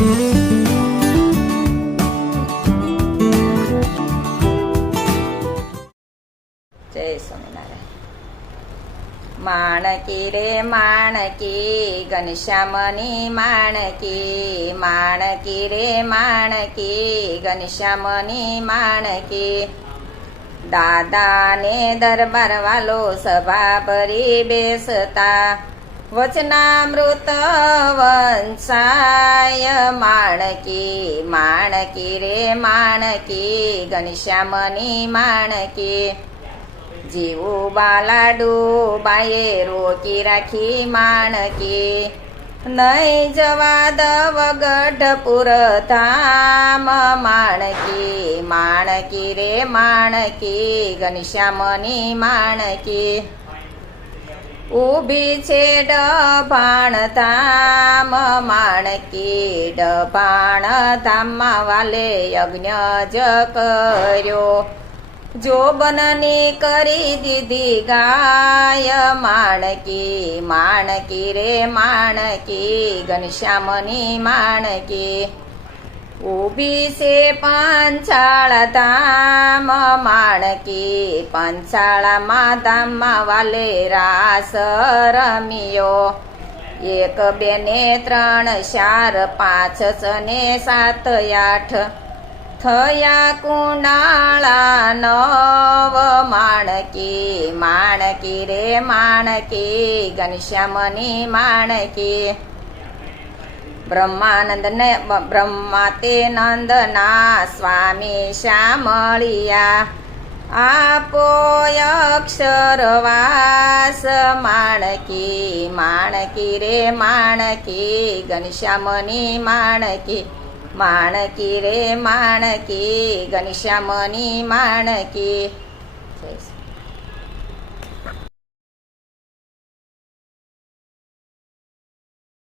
जय स्वामीनारायण. माणकी रे माणकी गणेशमनी माणकी माणकी रे माणकी गणेशमनी माणकी. दादाने दरबारवालो सभा परी बेसता. વચનામૃત વંશાય માણકી માણકી રે માણકી ઘનશ્યામની માણકી જીવું બાલાડુ બાએ રોકી રાખી માણકી નહીં જવા દવ ગઢપુર ધામ માણકી માણકી રે માણકી ઘનશ્યામની માણકી ઊભી છે ડભાણધામ માણકી ડભાણધામમાં વાલે યજ્ઞ જ કર્યો. જોબનની કરી દીધી ગાય, માણકી માણકી રે, માણકી, ઘનશ્યામની માણકી. ઊભી છે પાંચાળા ધામ માણકી પાંચાળામાં ધામમાં વાલે રાસ રમ્યો એક બે ને ત્રણ ચાર પાંચ છ ને સાત આઠ થયા કુણાળા નવ માણકી માણકી રે માણકી ઘનશ્યામની માણકી બ્રહ્માનંદ ને બ્રહ્મા તે નંદના સ્વામી શ્યામળિયા. આપો અક્ષરવાસ માણકી માણકી રે, માણકી, ઘનશ્યામની માણકી માણકી રે, માણકી, ઘનશ્યામની માણકી.